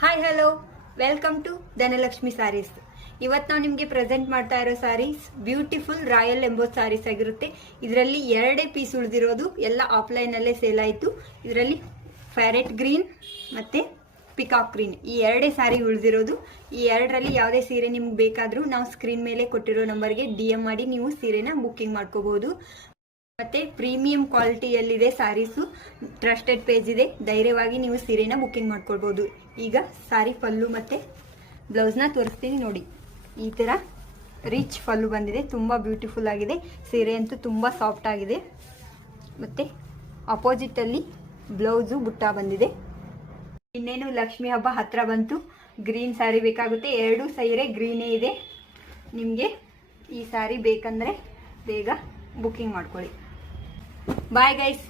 Hi hello, welcome to Dhanalakshmi Sarees. ಇವತ್ತು ನಾವು ನಿಮಗೆ ಪ್ರೆಸೆಂಟ್ ಮಾಡ್ತಾ ಇರೋ sarees beautiful royal emboss sarees ಆಗಿರುತ್ತೆ. ಇದರಲ್ಲಿ 2 ಪೀಸ್ ಉಳಿದಿರೋದು, ಎಲ್ಲ ಆಫ್ಲೈನಲ್ಲೇ ಸೇಲ್ ಆಯಿತು. ಇದರಲ್ಲಿ ಪ್ಯಾರೆಟ್ ಗ್ರೀನ್ ಮತ್ತು ಪಿಕಾಕ್ ಗ್ರೀನ್ ಈ 2 ಸಾರಿ ಉಳಿದಿರೋದು. ಈ 2ರಲ್ಲಿ ಯಾವುದೇ ಸೀರೆ ನಿಮ್ಗೆ ಬೇಕಾದರೂ ನಾವು ಸ್ಕ್ರೀನ್ ಮೇಲೆ ಕೊಟ್ಟಿರೋ ನಂಬರ್ಗೆ DM ಮಾಡಿ ನೀವು ಸೀರೆನ ಬುಕ್ಕಿಂಗ್ ಮಾಡ್ಕೋಬಹುದು. ಮತ್ತೆ ಪ್ರೀಮಿಯಂ ಕ್ವಾಲಿಟಿಯಲ್ಲಿದೆ ಸಾರೀಸು, ಟ್ರಸ್ಟೆಡ್ ಪೇಜ್ ಇದೆ, ಧೈರ್ಯವಾಗಿ ನೀವು ಸೀರೆನ ಬುಕ್ಕಿಂಗ್ ಮಾಡ್ಕೊಳ್ಬೋದು. ಈಗ ಸಾರಿ ಪಲ್ಲು ಮತ್ತು ಬ್ಲೌಸ್ನ ತೋರಿಸ್ತೀನಿ ನೋಡಿ. ಈ ಥರ ರಿಚ್ ಪಲ್ಲು ಬಂದಿದೆ, ತುಂಬ ಬ್ಯೂಟಿಫುಲ್ ಆಗಿದೆ. ಸೀರೆ ಅಂತೂ ತುಂಬ ಸಾಫ್ಟ್ ಆಗಿದೆ. ಮತ್ತು ಅಪೋಸಿಟಲ್ಲಿ ಬ್ಲೌಸು ಬುಟ್ಟ ಬಂದಿದೆ. ಇನ್ನೇನು ಲಕ್ಷ್ಮಿ ಹಬ್ಬ ಹತ್ತಿರ ಬಂತು, ಗ್ರೀನ್ ಸ್ಯಾರಿ ಬೇಕಾಗುತ್ತೆ. 2 ಸೀರೆ ಗ್ರೀನೇ ಇದೆ. ನಿಮಗೆ ಈ ಸ್ಯಾರಿ ಬೇಕಂದರೆ ಬೇಗ ಬುಕ್ಕಿಂಗ್ ಮಾಡ್ಕೊಳ್ಳಿ. Bye guys.